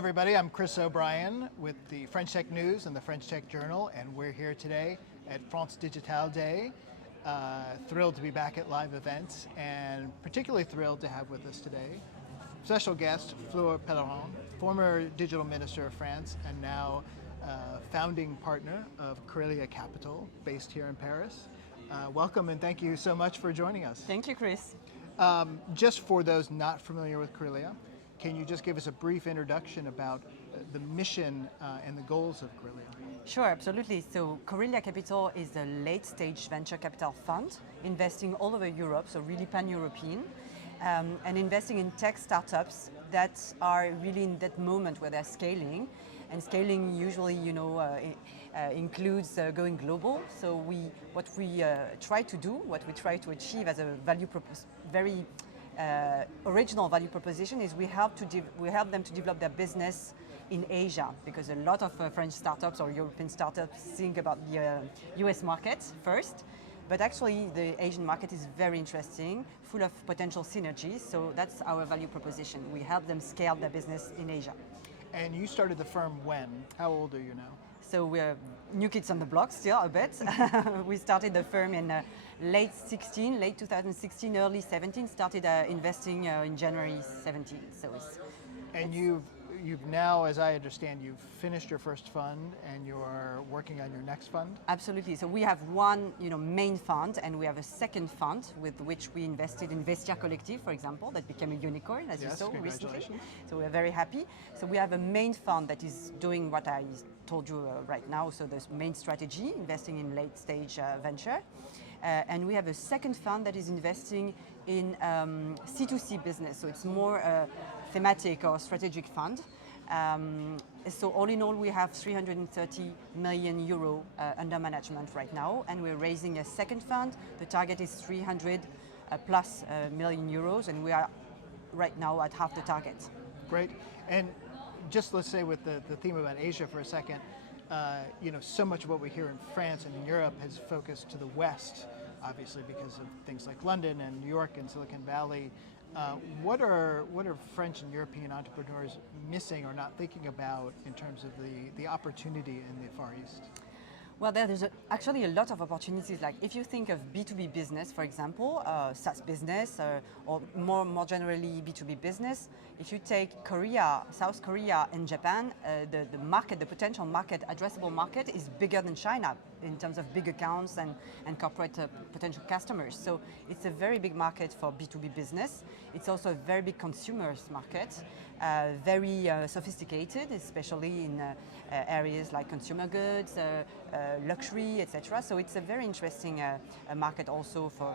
everybody. I'm Chris O'Brien with the French Tech News and the French Tech Journal, and we're here today at France Digitale Day. Thrilled to be back at live events, and particularly thrilled to have with us today special guest Fleur Pellerin, former digital minister of France and now founding partner of Korelya Capital, based here in Paris. Welcome and thank you so much for joining us. Thank you, Chris. Just for those not familiar with Korelya, can you just give us a brief introduction about the mission and the goals of Korelya? Sure, absolutely. So Korelya Capital is a late-stage venture capital fund investing all over Europe, so really pan-European, and investing in tech startups that are really in that moment where they're scaling. And scaling usually, includes going global. So what we try to do, what we try to achieve as a very original value proposition is we help them to develop their business in Asia, because a lot of French startups or European startups think about the US market first, but actually the Asian market is very interesting, full of potential synergies, so that's our value proposition. We help them scale their business in Asia. And you started the firm when? How old are you now? So we're new kids on the block still a bit. We started the firm in late 2016, early 17, started investing in January 17. And you've now, as I understand, you've finished your first fund and you're working on your next fund? Absolutely. So we have one main fund, and we have a second fund with which we invested in Vestiaire Collective, for example, that became a unicorn, as you saw recently. So we're very happy. So we have a main fund that is doing what I told you right now, so the main strategy, investing in late stage venture. And we have a second fund that is investing in C2C business, so it's more a thematic or strategic fund. So all in all, we have 330 million euro under management right now, and we're raising a second fund. The target is 300 plus million euros, and we are right now at half the target. Great. And just let's say with the theme about Asia for a second, so much of what we hear in France and in Europe has focused to the West, obviously because of things like London and New York and Silicon Valley. What are French and European entrepreneurs missing or not thinking about in terms of the opportunity in the Far East? Well, there's actually a lot of opportunities. Like if you think of B2B business, for example, SaaS business, or more generally B2B business, if you take Korea, South Korea and Japan, the potential market, addressable market is bigger than China in terms of big accounts and corporate potential customers. So it's a very big market for B2B business. It's also a very big consumers market, very sophisticated, especially in areas like consumer goods, luxury, etc. So it's a very interesting market also for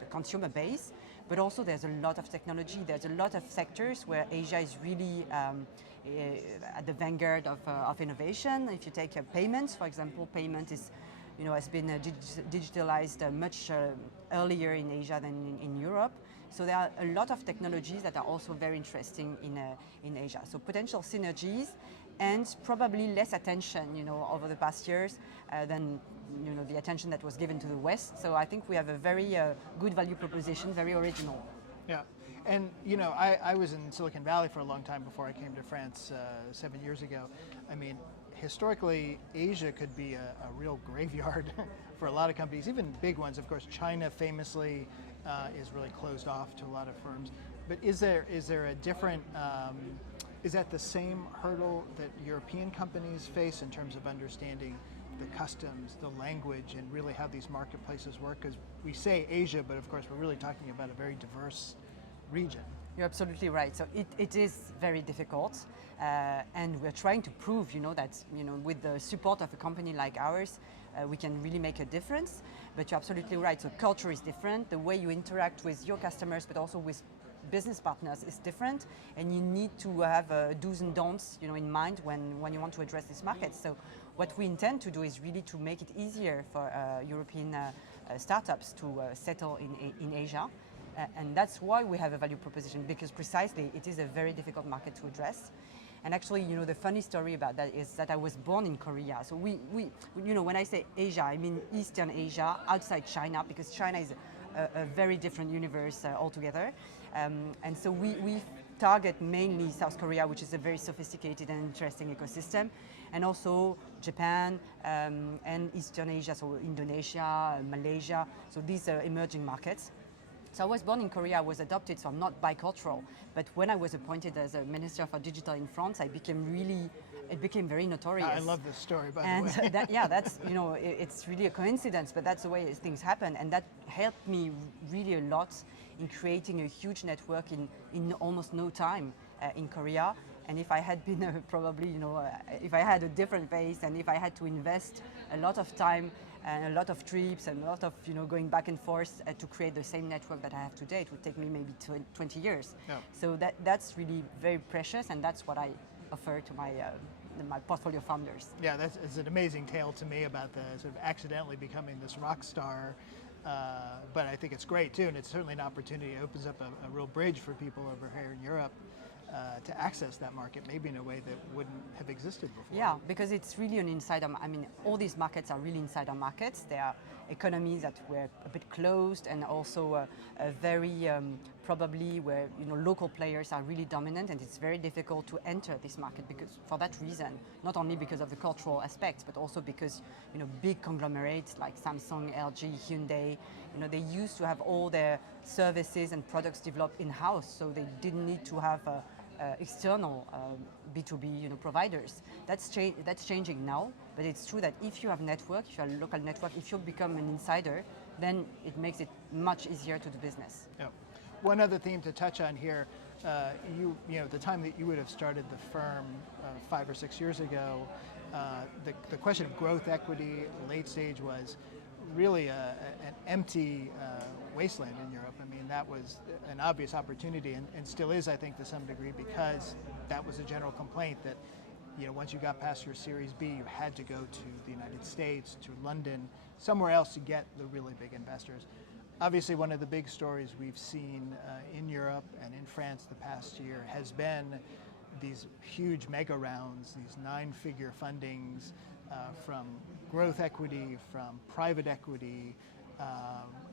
the consumer base. But also there's a lot of technology, there's a lot of sectors where Asia is really at the vanguard of innovation. If you take payments, for example, payment has been digitalized much earlier in Asia than in Europe. So there are a lot of technologies that are also very interesting in Asia. So potential synergies, and probably less attention, over the past years than the attention that was given to the West. So I think we have a very good value proposition, very original. Yeah, and I was in Silicon Valley for a long time before I came to France 7 years ago. I mean, historically, Asia could be a real graveyard for a lot of companies, even big ones. Of course, China famously is really closed off to a lot of firms. But is there a different, is that the same hurdle that European companies face in terms of understanding the customs, the language, and really how these marketplaces work? Because we say Asia, but of course we're really talking about a very diverse region. You're absolutely right. So it is very difficult, and we're trying to prove, that with the support of a company like ours, we can really make a difference. But you're absolutely right. So culture is different. The way you interact with your customers, but also with business partners, is different, and you need to have do's and don'ts, in mind when you want to address this market. So what we intend to do is really to make it easier for European startups to settle in Asia. And that's why we have a value proposition, because precisely it is a very difficult market to address. And actually, the funny story about that is that I was born in Korea. So we when I say Asia, I mean Eastern Asia, outside China, because China is a very different universe altogether. And so we target mainly South Korea, which is a very sophisticated and interesting ecosystem, and also Japan and Eastern Asia, so Indonesia, Malaysia, so these are emerging markets. So I was born in Korea, I was adopted, so I'm not bicultural. But when I was appointed as a Minister for Digital in France, it became very notorious. I love this story, by and the way. that's, it's really a coincidence, but that's the way things happen. And that helped me really a lot in creating a huge network in almost no time in Korea. And if I had been if I had a different face and if I had to invest a lot of time and a lot of trips and a lot of going back and forth to create the same network that I have today, it would take me maybe 20 years. Yeah. So that's really very precious, and that's what I offer to my portfolio founders. Yeah, it's an amazing tale to me about the sort of accidentally becoming this rock star. But I think it's great too, and it's certainly an opportunity. It opens up a real bridge for people over here in Europe to access that market, maybe in a way that wouldn't have existed before. Yeah, because it's really an insider. I mean, all these markets are really insider markets. They are economies that were a bit closed, and also very probably where local players are really dominant, and it's very difficult to enter this market because for that reason, not only because of the cultural aspects, but also because big conglomerates like Samsung, LG, Hyundai, they used to have all their services and products developed in-house, so they didn't need to have external B2B providers. That's changing now, but it's true that if you have network, if you have a local network, if you become an insider, then it makes it much easier to do business. Yeah. One other theme to touch on here, the time that you would have started the firm 5 or 6 years ago, the question of growth equity, late stage, was really an empty wasteland in Europe. I mean, that was an obvious opportunity, and still is, I think, to some degree, because that was a general complaint that once you got past your Series B, you had to go to the United States, to London, somewhere else to get the really big investors. Obviously, one of the big stories we've seen in Europe and in France the past year has been these huge mega rounds, these 9-figure fundings from growth equity, from private equity.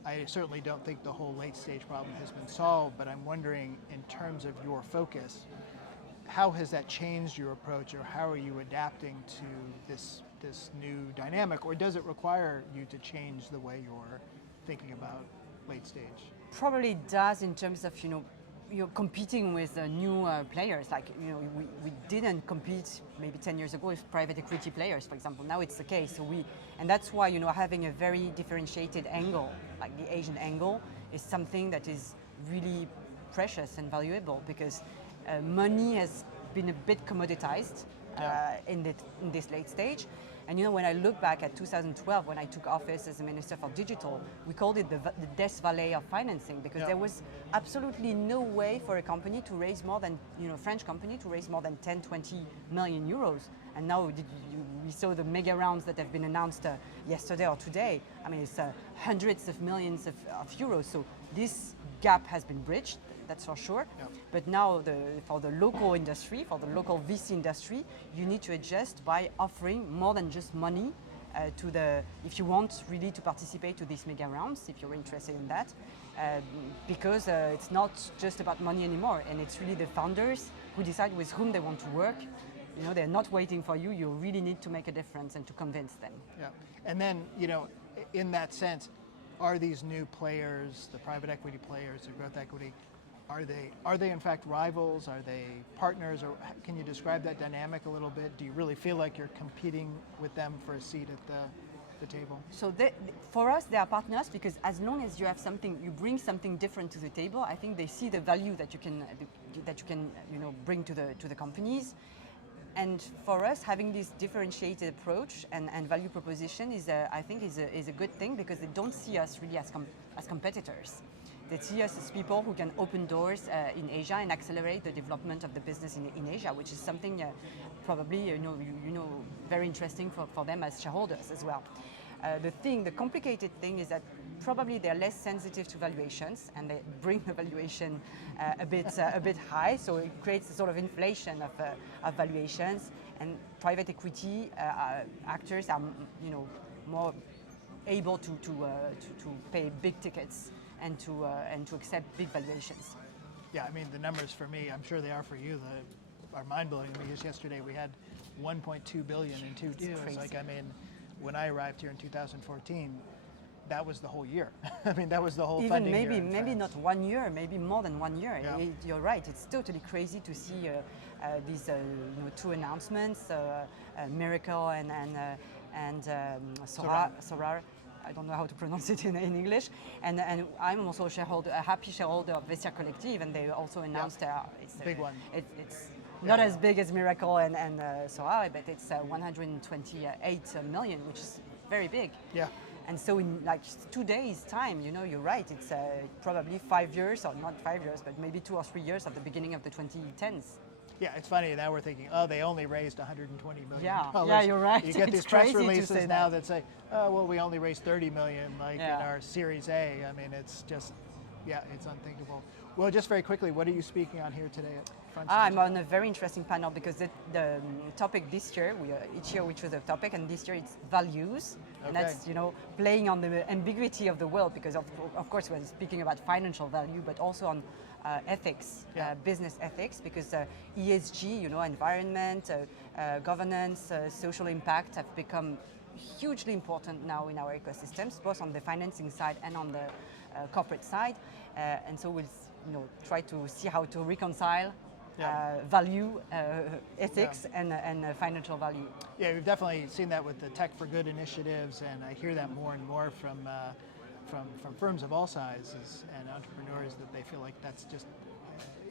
I certainly don't think the whole late stage problem has been solved, but I'm wondering, in terms of your focus, how has that changed your approach, or how are you adapting to this new dynamic, or does it require you to change the way you're thinking about late stage? Probably does, in terms of you're competing with new players. Like we didn't compete maybe 10 years ago with private equity players, for example. Now it's the case. And that's why having a very differentiated angle, like the Asian angle, is something that is really precious and valuable, because money has been a bit commoditized in this late stage. And when I look back at 2012, when I took office as a Minister for Digital, we called it the Death Valley of financing, because there was absolutely no way for a company to raise more than, French company to raise more than 10, 20 million euros. And now we saw the mega rounds that have been announced yesterday or today. I mean, it's hundreds of millions of euros. So this gap has been bridged, that's for sure. Yeah. But now for the local industry, for the local VC industry, you need to adjust by offering more than just money if you want really to participate to these mega rounds, if you're interested in that, because it's not just about money anymore, and it's really the founders who decide with whom they want to work. They're not waiting for you. You really need to make a difference and to convince them. Yeah, and then in that sense, are these new players, the private equity players, the growth equity, are they in fact rivals? Are they partners? Or can you describe that dynamic a little bit? Do you really feel like you're competing with them for a seat at the table? So for us, they are partners, because as long as you bring something different to the table, I think they see the value that you can bring to the companies. And for us, having this differentiated approach and value proposition is a good thing, because they don't see us really as competitors. They see us as people who can open doors in Asia and accelerate the development of the business in Asia, which is something probably very interesting for them as shareholders as well. The complicated thing is that probably they're less sensitive to valuations, and they bring the valuation a bit high, so it creates a sort of inflation of valuations. And private equity actors are more able to pay big tickets and to accept big valuations. Yeah, I mean, the numbers for me, I'm sure they are for you, are mind-blowing. I mean, just yesterday we had 1.2 billion in 2 deals. crazy. Like, I mean, when I arrived here in 2014, that was the whole year. I mean, that was the whole Even funding maybe year in maybe France. not 1 year, maybe more than 1 year. Yeah. You're right. It's totally crazy to see these two announcements, Mirakl and Sorare. I don't know how to pronounce it in English. And I'm also a happy shareholder of Vestiaire Collective, and they also announced it's Big one. It's not as big as Mirakl and Sorare, but it's 128 million, which is very big. Yeah. And so in like 2 days' time, you're right, it's probably 5 years, or not 5 years, but maybe 2 or 3 years at the beginning of the 2010s. Yeah, it's funny. Now we're thinking, oh, they only raised 120 million. Yeah, you're right. You get It's these press crazy to releases say now that. that say, oh, well, we only raised 30 million, like in Yeah. our Series.E. I mean, it's just, yeah, it's unthinkable. Well, just very quickly, what are you speaking on here today at France I'm Digitale? on a very interesting panel because the topic this year, each year we choose a topic, and this year it's values. And Okay. that's, playing on the ambiguity of the world, because of course we're speaking about financial value, but also on ethics, Yeah. business ethics, because ESG, environment, governance, social impact have become hugely important now in our ecosystems, both on the financing side and on the corporate side. And so we'll try to see how to reconcile value, ethics, and financial value. Yeah, we've definitely seen that with the Tech for Good initiatives, and I hear that more and more from firms of all sizes and entrepreneurs, that they feel like that's just,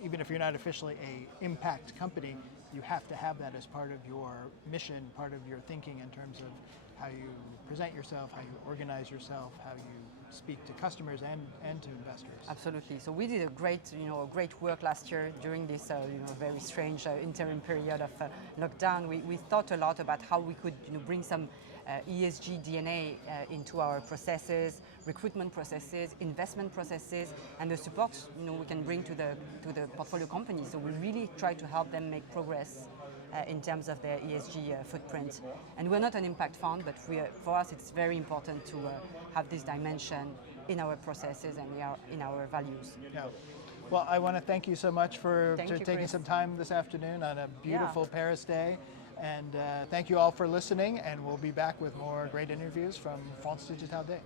even if you're not officially a impact company, you have to have that as part of your mission, part of your thinking in terms of how you present yourself, how you organize yourself, how you speak to customers and to investors. Absolutely. So we did a great work last year during this, very strange interim period of lockdown. We thought a lot about how we could, bring some ESG DNA into our processes, recruitment processes, investment processes, and the support, we can bring to the portfolio companies. So we really try to help them make progress in terms of their ESG footprint. And we're not an impact fund, but for us it's very important to have this dimension in our processes and in our values. Yeah. Well, I want to thank you so much for taking Chris. some time this afternoon on a beautiful Paris day. And thank you all for listening, and we'll be back with more great interviews from France Digitale Day.